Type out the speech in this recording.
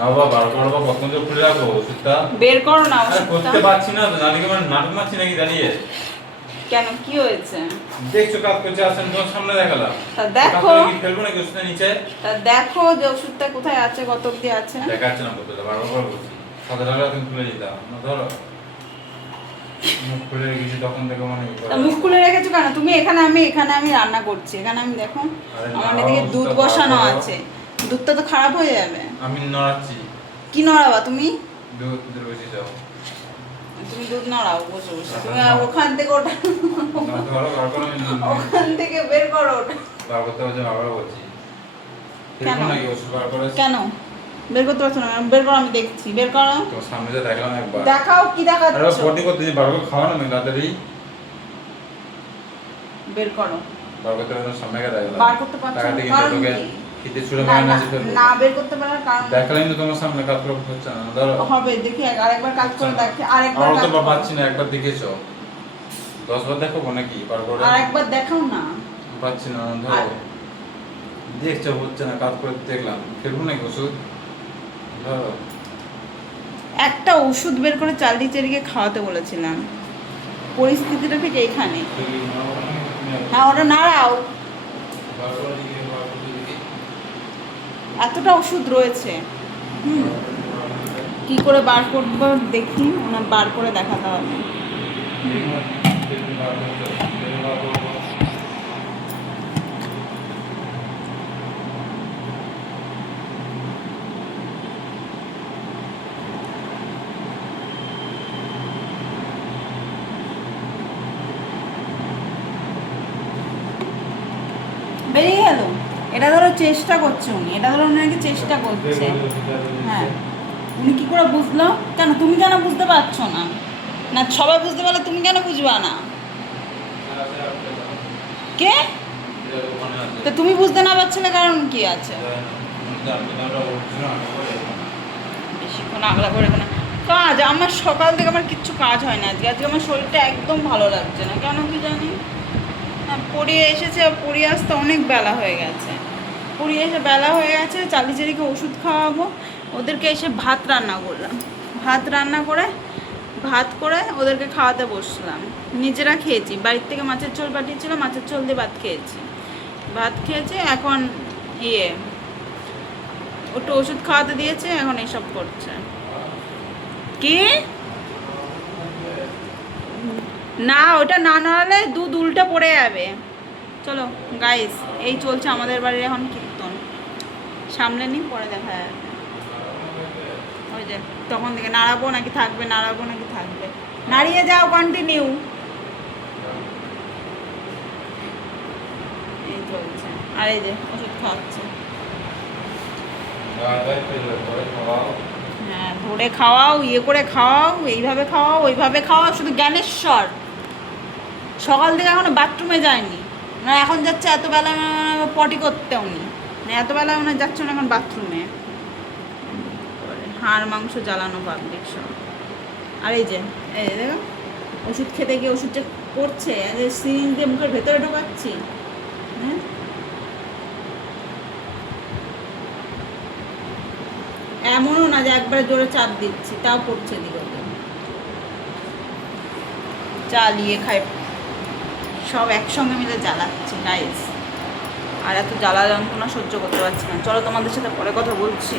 বাবা বারবার কখন তো খুলে রাখো ওষুধটা বের করো না আরে ওষুধটা। করতে পারছি না তো, নাকি মানে নাটক মারছি নাকি দাঁড়িয়ে? কেন, কি হয়েছে? দেখছো কাজ করছে, আসেন তোমার সামনে দেখালাম। তা দেখো, কি ফেলবো নাকি ওষুধটা নিচে? তা দেখো যে ওষুধটা কোথায় আছে, কত অব্দি আছে। দেখাচ্ছে না করতে, বারবার বলছি সাদা টাকা তুমি খুলে দিতাম না, ধরো মুখ খুলে রেখেছি তখন থেকে মানে তা মুখ খুলে রেখেছো কেন তুমি? এখানে আমি রান্না করছি, এখানে আমি দেখো আরে আমার না, এদিকে দুধ ওষুধটা বসানো বার করো। আছে, দুধটা তো খারাপ হয়ে যাবে। আমি নড়াচ্ছি, কি নড়াবা তুমি? দুধ বসে যাও তুমি দুধ নড়াও বসে বসে, তুমি আর ওখান থেকে ওটা না ধরো বার করো, আমি ওখান থেকে বের করো ওটা। বার করতে বলছি, বারবার বলছি কেন? ফেলবো নাকি ওষুধ বার করে? কেন বের করতে পারছো না? বের করো, আমি দেখছি, বের করো। তোমার সামনে যে দেখলাম একবার, দেখাও কি আরে দেখাচ্ছ, পটি করতে বার করে খাওয়া না আমি তাড়াতাড়ি বের করো। বার করতে তোমার সামনে কে দেখলাম, বার করতে পারছো টাকা না, থেকে কারণ তোকে কি? খেতে ছুড়ে না, মারা না, নাচে ফেলবো না বের করতে পারার কারণ দেখালাম তো তোমার সামনে, কাজ করে হচ্ছে না, ধরো হবে, দেখি আরেকবার কাজ করে দেখি, আরেকবার আমার কাজ তো করো। পাচ্ছি না, একবার দেখেছো 10 বার দেখাবো নাকি বার করে? আরেকবার দেখাও না। পাচ্ছি না, ধরো দেখছো হচ্ছে না, কাজ করে দেখলাম ফেলবো নাকি ওষুধ, ধরো একটা ওষুধ বের করে চালটি চেরিকে খাওয়াতে বলেছিলাম, পরিস্থিতিটা ঠিক এইখানে। হ্যাঁ ওটা নাড়াও, এতটা ওষুধ রয়েছে। কি করে বার করবো দেখি, ওনার বার করে দেখাতে হবে। বেরিয়ে গেল। এটা ধরো চেষ্টা করছে উনি, এটা ধরো উনি নাকি চেষ্টা করছে। হ্যাঁ উনি কি করে বুঝলো? কেন তুমি কেন বুঝতে পারছো না? না সবাই বুঝতে পারলে তুমি কেন বুঝবা না? কে? তো তুমি বুঝতে না পারছিলে কারণ কি আছে? বেশিক্ষণ আগলা করে না কাজ, আমার সকাল থেকে আমার কিচ্ছু কাজ হয় না আজকে। আজকে আমার শরীরটা একদম ভালো লাগছে না, কেন কি জানি। পড়িয়ে এসেছে, পড়িয়ে আসতে অনেক বেলা হয়ে গেছে, পড়িয়ে এসে বেলা হয়ে গেছে, চালিচারিকে ওষুধ খাওয়াবো। ওদেরকে এসে ভাত রান্না করলাম, ভাত করে ওদেরকে খাওয়াতে বসলাম। নিজেরা খেয়েছি, বাড়ির থেকে মাছের ঝোল পাঠিয়েছিল, মাছের ঝোল দিয়ে ভাত খেয়েছি। এখন ওটা ওষুধ খাওয়াতে দিয়েছে, এখন এইসব করছে। কি না, ওটা না নাড়ালে দুধ উল্টে পড়ে যাবে। চলো গাইস, এই চলছে আমাদের বাড়ির এখন কীর্তন, সামলে নিই পরে দেখা যাবে। ওই যে তখন থেকে নাড়াবো নাকি থাকবে, নাড়িয়ে যাও, কন্টিনিউ। এই চলছে, আর এই যে ওষুধ খাওয়াচ্ছে। হ্যাঁ ধরে খাওয়াও, করে খাওয়াও, এইভাবে খাওয়াও, ওইভাবে খাওয়াও, শুধু জ্ঞানেশ্বর। সকাল থেকে এখনো বাথরুমে যায়নি না, এখন যাচ্ছে এতবেলা পটি করতেও নি, এতবেলায় মনে যাচ্ছে না এখন বাথরুমে। হাড় মাংস জ্বালানো পাবলিক সব। আর এই যে দেখো ওষুধ খেতে গিয়ে ওষুধটা পড়ছে, সিরিঞ্জ দিয়ে মুখের ভেতরে ঢোকাচ্ছি। হ্যাঁ এমনও না যে একবারে জোরে চাপ দিচ্ছি, তাও পড়ছে দিগতে। চালিয়ে খাই সব একসঙ্গে মিলে জ্বালাচ্ছে গাইস, আর এত জ্বালা যন্ত্রণা সহ্য করতে পারছি না। চলো তোমাদের সাথে পরে কথা বলছি।